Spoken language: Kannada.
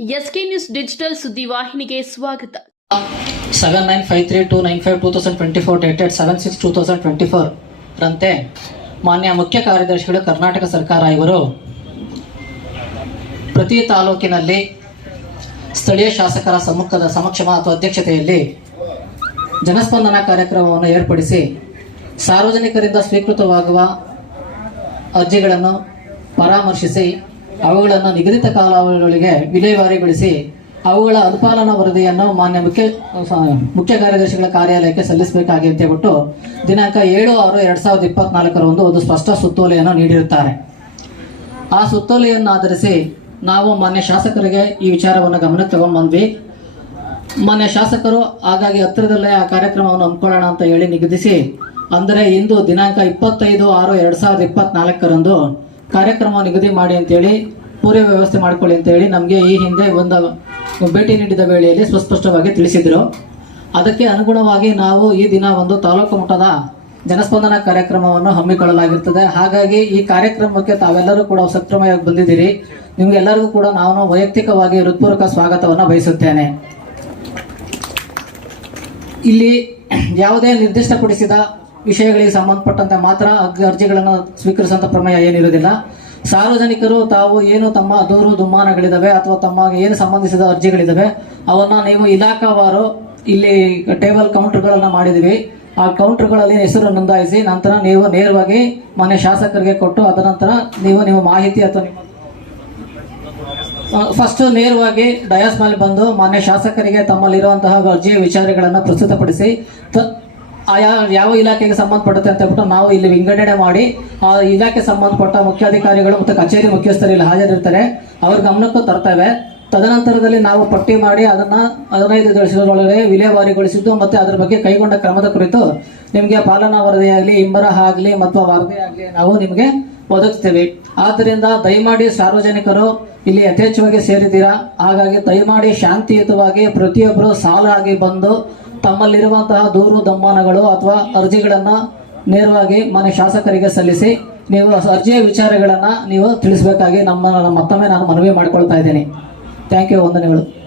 ಎಸ್ಕೆ ನ್ಯೂಸ್ ಡಿಜಿಟಲ್ ಸುದ್ದಿವಾಹಿನಿಗೆ ಸ್ವಾಗತ. Seven nine five three two nine five two thousand twenty four dated seven six two thousand twenty four ರಂತೆ. ಮಾನ್ಯ ಮುಖ್ಯ ಕಾರ್ಯದರ್ಶಿಗಳು, ಕರ್ನಾಟಕ ಸರ್ಕಾರ ಇವರು ಪ್ರತಿ ತಾಲೂಕಿನಲ್ಲಿ ಸ್ಥಳೀಯ ಶಾಸಕರ ಸಮ್ಮುಖದ ಸಮಕ್ಷಮ ಅಥವಾ ಅಧ್ಯಕ್ಷತೆಯಲ್ಲಿ ಜನಸ್ಪಂದನ ಕಾರ್ಯಕ್ರಮವನ್ನು ಏರ್ಪಡಿಸಿ ಸಾರ್ವಜನಿಕರಿಂದ ಸ್ವೀಕೃತವಾಗುವ ಅರ್ಜಿಗಳನ್ನು ಪರಾಮರ್ಶಿಸಿ ಅವುಗಳನ್ನು ನಿಗದಿತ ಕಾಲಾವಧಿಗಳಿಗೆ ವಿಲೇವಾರಿಗೊಳಿಸಿ ಅವುಗಳ ಅನುಪಾಲನಾ ವರದಿಯನ್ನು ಮಾನ್ಯ ಮುಖ್ಯ ಮುಖ್ಯ ಕಾರ್ಯದರ್ಶಿಗಳ ಕಾರ್ಯಾಲಯಕ್ಕೆ ಸಲ್ಲಿಸಬೇಕಾಗಿ ಅಂತ ಹೇಳ್ಬಿಟ್ಟು ದಿನಾಂಕ ಏಳು ಆರು ಎರಡ್ ಸಾವಿರದ ಇಪ್ಪತ್ನಾಲ್ಕರಂದು ಒಂದು ಸ್ಪಷ್ಟ ಸುತ್ತೋಲೆಯನ್ನು ನೀಡಿರುತ್ತಾರೆ. ಆ ಸುತ್ತೋಲೆಯನ್ನು ಆಧರಿಸಿ ನಾವು ಮಾನ್ಯ ಶಾಸಕರಿಗೆ ಈ ವಿಚಾರವನ್ನು ಗಮನಕ್ಕೆ ತಗೊಂಡ್ಬಂದ್ವಿ. ಮಾನ್ಯ ಶಾಸಕರು, ಹಾಗಾಗಿ ಹತ್ತಿರದಲ್ಲೇ ಆ ಕಾರ್ಯಕ್ರಮವನ್ನು ಹಮ್ಮಿಕೊಳ್ಳೋಣ ಅಂತ ಹೇಳಿ ನಿಗದಿಸಿ, ಅಂದರೆ ಇಂದು ದಿನಾಂಕ ಇಪ್ಪತ್ತೈದು ಆರು ಎರಡ್ ಸಾವಿರದ ಇಪ್ಪತ್ನಾಲ್ಕರಂದು ಕಾರ್ಯಕ್ರಮ ನಿಗದಿ ಮಾಡಿ ಅಂತೇಳಿ ಪೂರ್ವ ವ್ಯವಸ್ಥೆ ಮಾಡಿಕೊಳ್ಳಿ ಅಂತ ಹೇಳಿ ನಮಗೆ ಈ ಹಿಂದೆ ಒಂದು ಭೇಟಿ ನೀಡಿದ ವೇಳೆಯಲ್ಲಿ ಸುಸ್ಪಷ್ಟವಾಗಿ ತಿಳಿಸಿದರು. ಅದಕ್ಕೆ ಅನುಗುಣವಾಗಿ ನಾವು ಈ ದಿನ ಒಂದು ತಾಲೂಕು ಮಟ್ಟದ ಜನಸ್ಪಂದನ ಕಾರ್ಯಕ್ರಮವನ್ನು ಹಮ್ಮಿಕೊಳ್ಳಲಾಗಿರ್ತದೆ. ಹಾಗಾಗಿ ಈ ಕಾರ್ಯಕ್ರಮಕ್ಕೆ ತಾವೆಲ್ಲರೂ ಕೂಡ ಸಕ್ರಮವಾಗಿ ಬಂದಿದ್ದೀರಿ. ನಿಮಗೆಲ್ಲರಿಗೂ ಕೂಡ ನಾನು ವೈಯಕ್ತಿಕವಾಗಿ ಹೃತ್ಪೂರ್ವಕ ಸ್ವಾಗತವನ್ನು ಬಯಸುತ್ತೇನೆ. ಇಲ್ಲಿ ಯಾವುದೇ ನಿರ್ದಿಷ್ಟಪಡಿಸಿದ ವಿಷಯಗಳಿಗೆ ಸಂಬಂಧಪಟ್ಟಂತೆ ಮಾತ್ರ ಅರ್ಜಿ- ಅರ್ಜಿಗಳನ್ನು ಸ್ವೀಕರಿಸುವಂತ ಪ್ರಮೇಯ ಏನಿರುವುದಿಲ್ಲ ಸಾರ್ವಜನಿಕರು ತಾವು ಏನು ತಮ್ಮ ದೂರು ದುಮ್ಮಾನಗಳಿದಾವೆ ಅಥವಾ ತಮ್ಮ ಏನು ಸಂಬಂಧಿಸಿದ ಅರ್ಜಿಗಳಿದಾವೆ, ಅವನ್ನ ನೀವು ಇಲಾಖಾವಾರು ಇಲ್ಲಿ ಟೇಬಲ್ ಕೌಂಟರ್ಗಳನ್ನು ಮಾಡಿದ್ದೀವಿ ಆ ಕೌಂಟರ್ಗಳಲ್ಲಿ ಹೆಸರು ನೋಂದಾಯಿಸಿ ನಂತರ ನೀವು ನೇರವಾಗಿ ಮನೆ ಶಾಸಕರಿಗೆ ಕೊಟ್ಟು ಅದ ನಂತರ ನೀವು ನಿಮ್ಮ ಮಾಹಿತಿ ಅಥವಾ ನಿಮ್ಮ ಫಸ್ಟ್ ನೇರವಾಗಿ ಡಯಾಸ್ ಮೇಲೆ ಬಂದು ಮಾನ್ಯ ಶಾಸಕರಿಗೆ ತಮ್ಮಲ್ಲಿರುವಂತಹ ಅರ್ಜಿಯ ವಿಚಾರಗಳನ್ನು ಪ್ರಸ್ತುತಪಡಿಸಿ ಆಯಾ ಯಾವ ಇಲಾಖೆಗೆ ಸಂಬಂಧಪಡುತ್ತೆ ಅಂತ ಹೇಳ್ಬಿಟ್ಟು ನಾವು ಇಲ್ಲಿ ವಿಂಗಡಣೆ ಮಾಡಿ, ಆ ಇಲಾಖೆ ಸಂಬಂಧಪಟ್ಟ ಮುಖ್ಯಾಧಿಕಾರಿಗಳು ಮತ್ತು ಕಚೇರಿ ಮುಖ್ಯಸ್ಥರು ಇಲ್ಲಿ ಹಾಜರಿರ್ತಾರೆ. ಅವ್ರ ಗಮನಕ್ಕೂ ತರ್ತೇವೆ. ತದನಂತರದಲ್ಲಿ ನಾವು ಪಟ್ಟಿ ಮಾಡಿ ಅದನ್ನ ಹದಿನೈದು ದಿವಸದೊಳಗೆ ವಿಲೇವಾರಿಗೊಳಿಸಿದ್ದು ಮತ್ತೆ ಅದರ ಬಗ್ಗೆ ಕೈಗೊಂಡ ಕ್ರಮದ ಕುರಿತು ನಿಮಗೆ ಪಾಲನಾ ವರದಿ ಆಗಲಿ ಇಂಬರಹ ಆಗಲಿ ಮತ್ತು ಆಗಲಿ ನಾವು ನಿಮಗೆ ಒದಗಿಸ್ತೇವೆ. ಆದ್ದರಿಂದ ದಯಮಾಡಿ ಸಾರ್ವಜನಿಕರು ಇಲ್ಲಿ ಯಥೇಚ್ಛವಾಗಿ ಸೇರಿದ್ದೀರಾ? ಹಾಗಾಗಿ ದಯಮಾಡಿ ಶಾಂತಿಯುತವಾಗಿ ಪ್ರತಿಯೊಬ್ಬರು ಸಾಲಾಗಿ ಬಂದು ತಮ್ಮಲ್ಲಿರುವಂತಹ ದೂರು, ದಮ್ಮಾನಗಳು ಅಥವಾ ಅರ್ಜಿಗಳನ್ನ ನೇರವಾಗಿ ಮನೆ ಶಾಸಕರಿಗೆ ಸಲ್ಲಿಸಿ ನೀವು ಅರ್ಜಿಯ ವಿಚಾರಗಳನ್ನ ನೀವು ತಿಳಿಸಬೇಕಾಗಿ ನಮ್ಮ ಮತ್ತೊಮ್ಮೆ ನಾನು ಮನವಿ ಮಾಡಿಕೊಳ್ತಾ ಇದ್ದೀನಿ. ಥ್ಯಾಂಕ್ ಯು ವಂದನೆಗಳು.